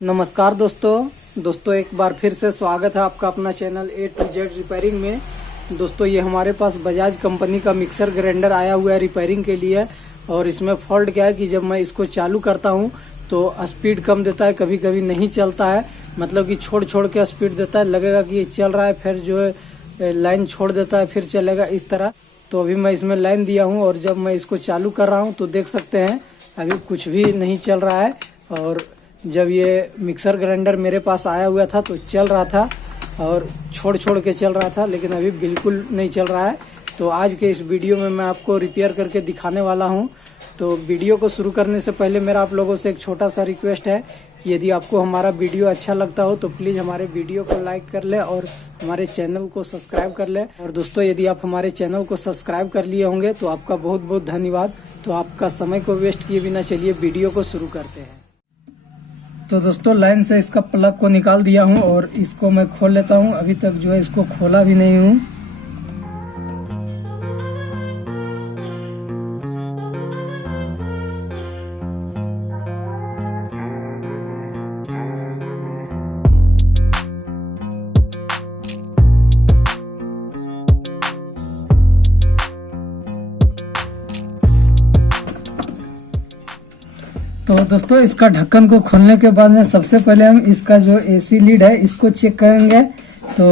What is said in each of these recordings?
नमस्कार दोस्तों एक बार फिर से स्वागत है आपका अपना channel A to Z repairing में। दोस्तों ये हमारे पास बजाज कंपनी का मिक्सर ग्राइंडर आया हुआ है रिपेयरिंग के लिए। और इसमें फॉल्ट क्या है कि जब मैं इसको चालू करता हूँ तो स्पीड कम देता है, कभी कभी नहीं चलता है, मतलब कि छोड़ के स्पीड देता है, लगेगा कि ये चल रहा है, फिर जो है लाइन छोड़ देता है, फिर चलेगा इस तरह। तो अभी मैं इसमें लाइन दिया हूँ और जब मैं इसको चालू कर रहा हूँ तो देख सकते हैं अभी कुछ भी नहीं चल रहा है। और जब ये मिक्सर ग्राइंडर मेरे पास आया हुआ था तो चल रहा था और छोड़ के चल रहा था, लेकिन अभी बिल्कुल नहीं चल रहा है। तो आज के इस वीडियो में मैं आपको रिपेयर करके दिखाने वाला हूं। तो वीडियो को शुरू करने से पहले मेरा आप लोगों से एक छोटा सा रिक्वेस्ट है कि यदि आपको हमारा वीडियो अच्छा लगता हो तो प्लीज़ हमारे वीडियो को लाइक कर ले और हमारे चैनल को सब्सक्राइब कर ले। और दोस्तों यदि आप हमारे चैनल को सब्सक्राइब कर लिए होंगे तो आपका बहुत बहुत धन्यवाद। तो आपका समय को वेस्ट किए बिना चलिए वीडियो को शुरू करते हैं। तो दोस्तों लाइन से इसका प्लग को निकाल दिया हूं और इसको मैं खोल लेता हूं। अभी तक जो है इसको खोला भी नहीं हूं। तो दोस्तों इसका ढक्कन को खोलने के बाद में सबसे पहले हम इसका जो एसी लीड है इसको चेक करेंगे। तो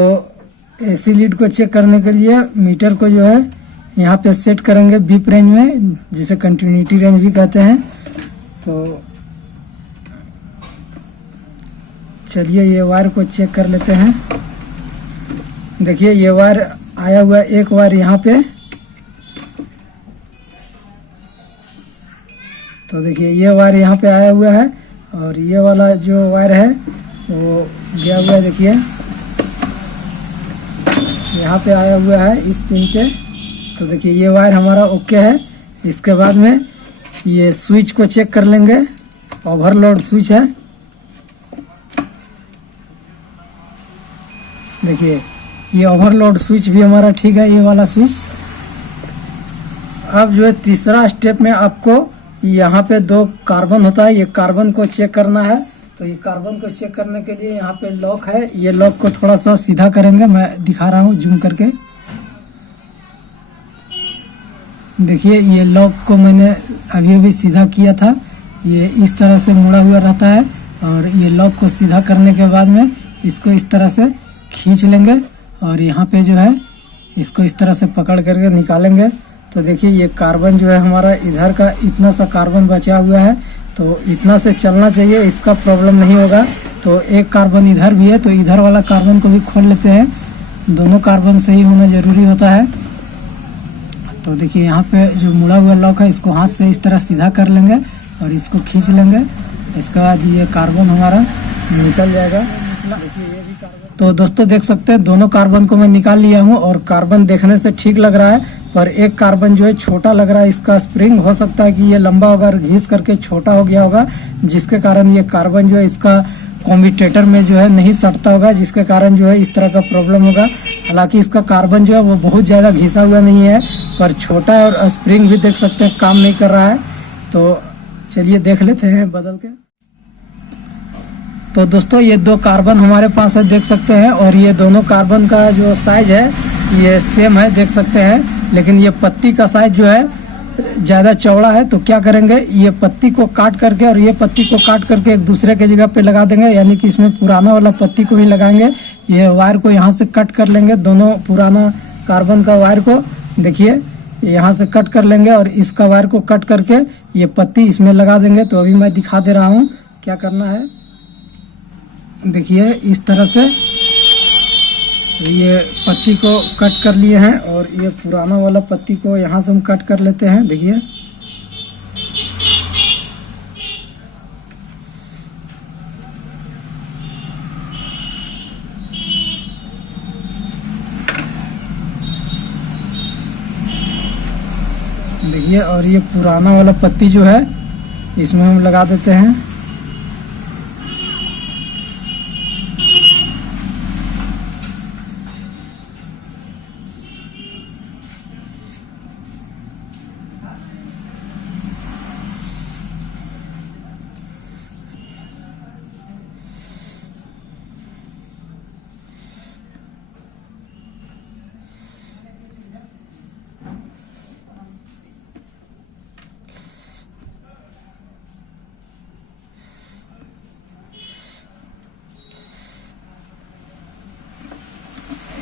एसी लीड को चेक करने के लिए मीटर को जो है यहाँ पे सेट करेंगे बीप रेंज में, जिसे कंटिन्यूटी रेंज भी कहते हैं। तो चलिए ये वायर को चेक कर लेते हैं। देखिए ये वायर आया हुआ है, एक वायर यहाँ पे। तो देखिए ये वायर यहाँ पे आया हुआ है और ये वाला जो वायर है वो गया हुआ है, देखिए यहाँ पे आया हुआ है इस पिन पे। तो देखिए ये वायर हमारा ओके है। इसके बाद में ये स्विच को चेक कर लेंगे, ओवरलोड स्विच है। देखिए ये ओवरलोड स्विच भी हमारा ठीक है, ये वाला स्विच। अब जो है तीसरा स्टेप में आपको यहाँ पे दो कार्बन होता है, ये कार्बन को चेक करना है। तो ये कार्बन को चेक करने के लिए यहाँ पे लॉक है, ये लॉक को थोड़ा सा सीधा करेंगे, मैं दिखा रहा हूँ जूम करके। देखिए ये लॉक को मैंने अभी सीधा किया था, ये इस तरह से मुड़ा हुआ रहता है। और ये लॉक को सीधा करने के बाद में इसको इस तरह से खींच लेंगे और यहाँ पे जो है इसको इस तरह से पकड़ करके निकालेंगे। तो देखिए ये कार्बन जो है हमारा इधर का इतना सा कार्बन बचा हुआ है, तो इतना से चलना चाहिए, इसका प्रॉब्लम नहीं होगा। तो एक कार्बन इधर भी है, तो इधर वाला कार्बन को भी खोल लेते हैं। दोनों कार्बन सही होना ज़रूरी होता है। तो देखिए यहाँ पे जो मुड़ा हुआ लॉक है इसको हाथ से इस तरह सीधा कर लेंगे और इसको खींच लेंगे। इसके बाद ये कार्बन हमारा निकल जाएगा। देखिए ये भी कार्बन। तो दोस्तों देख सकते हैं दोनों कार्बन को मैं निकाल लिया हूँ और कार्बन देखने से ठीक लग रहा है, पर एक कार्बन जो है छोटा लग रहा है। इसका स्प्रिंग हो सकता है कि ये लंबा होगा और घिस करके छोटा हो गया होगा, जिसके कारण ये कार्बन जो है इसका कम्यूटेटर में जो है नहीं सटता होगा, जिसके कारण जो है इस तरह का प्रॉब्लम होगा। हालांकि इसका कार्बन जो है वो बहुत ज़्यादा घिसा हुआ नहीं है, पर छोटा है और स्प्रिंग भी देख सकते हैं काम नहीं कर रहा है। तो चलिए देख लेते हैं बदल के। तो दोस्तों ये दो कार्बन हमारे पास है, देख सकते हैं। और ये दोनों कार्बन का जो साइज है ये सेम है, देख सकते हैं। लेकिन ये पत्ती का साइज जो है ज़्यादा चौड़ा है। तो क्या करेंगे, ये पत्ती को काट करके और ये पत्ती को काट करके एक दूसरे के जगह पे लगा देंगे, यानी कि इसमें पुराना वाला पत्ती को ही लगाएंगे। ये वायर को यहाँ से कट कर लेंगे, दोनों पुराना कार्बन का वायर को देखिए यहाँ से कट कर लेंगे और इसका वायर को कट करके ये पत्ती इसमें लगा देंगे। तो अभी मैं दिखा दे रहा हूँ क्या करना है। देखिए इस तरह से ये पत्ती को कट कर लिए हैं और ये पुराना वाला पत्ती को यहाँ से हम कट कर लेते हैं। देखिए देखिए और ये पुराना वाला पत्ती जो है इसमें हम लगा देते हैं।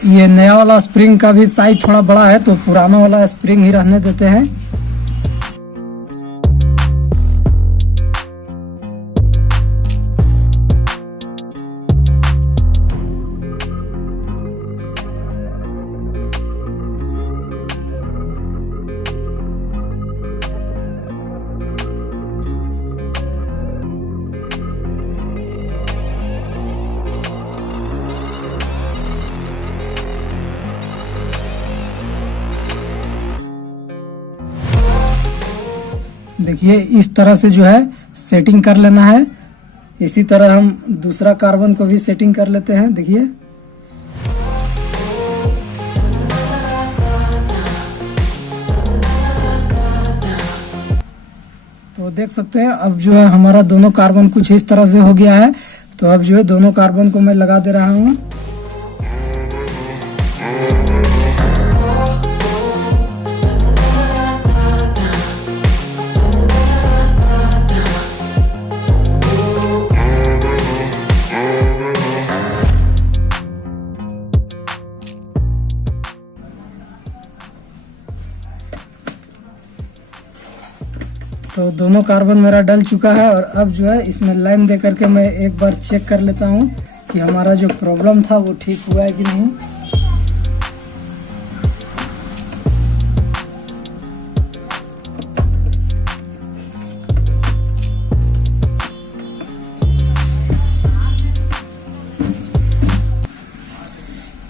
ये नया वाला स्प्रिंग का भी साइज थोड़ा बड़ा है, तो पुराना वाला स्प्रिंग ही रहने देते हैं। देखिए इस तरह से जो है सेटिंग कर लेना है। इसी तरह हम दूसरा कार्बन को भी सेटिंग कर लेते हैं। देखिए तो देख सकते हैं अब जो है हमारा दोनों कार्बन कुछ इस तरह से हो गया है। तो अब जो है दोनों कार्बन को मैं लगा दे रहा हूँ। तो दोनों कार्बन मेरा डल चुका है और अब जो है इसमें लाइन दे करके मैं एक बार चेक कर लेता हूँ कि हमारा जो प्रॉब्लम था वो ठीक हुआ है कि नहीं।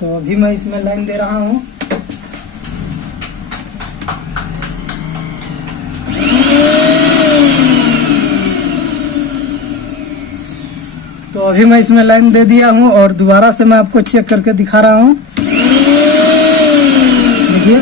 तो अभी मैं इसमें लाइन दे रहा हूँ। तो अभी मैं इसमें लाइन दे दिया हूँ और दोबारा से मैं आपको चेक करके दिखा रहा हूँ। देखिए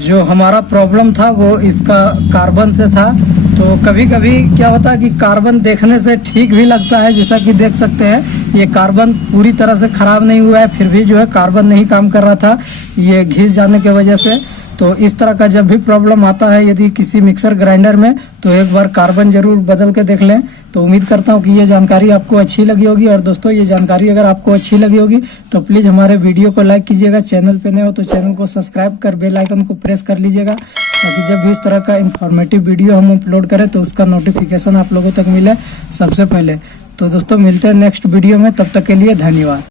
जो हमारा प्रॉब्लम था वो इसका कार्बन से था। तो कभी कभी क्या होता है कि कार्बन देखने से ठीक भी लगता है, जैसा कि देख सकते हैं ये कार्बन पूरी तरह से ख़राब नहीं हुआ है, फिर भी जो है कार्बन नहीं काम कर रहा था ये घिस जाने की वजह से। तो इस तरह का जब भी प्रॉब्लम आता है यदि किसी मिक्सर ग्राइंडर में, तो एक बार कार्बन ज़रूर बदल के देख लें। तो उम्मीद करता हूँ कि ये जानकारी आपको अच्छी लगी होगी। और दोस्तों ये जानकारी अगर आपको अच्छी लगी होगी तो प्लीज़ हमारे वीडियो को लाइक कीजिएगा। चैनल पे नए हो तो चैनल को सब्सक्राइब कर बेल आइकन को प्रेस कर लीजिएगा, ताकि जब भी इस तरह का इंफॉर्मेटिव वीडियो हम अपलोड करें तो उसका नोटिफिकेशन आप लोगों तक मिले सबसे पहले। तो दोस्तों मिलते हैं नेक्स्ट वीडियो में, तब तक के लिए धन्यवाद।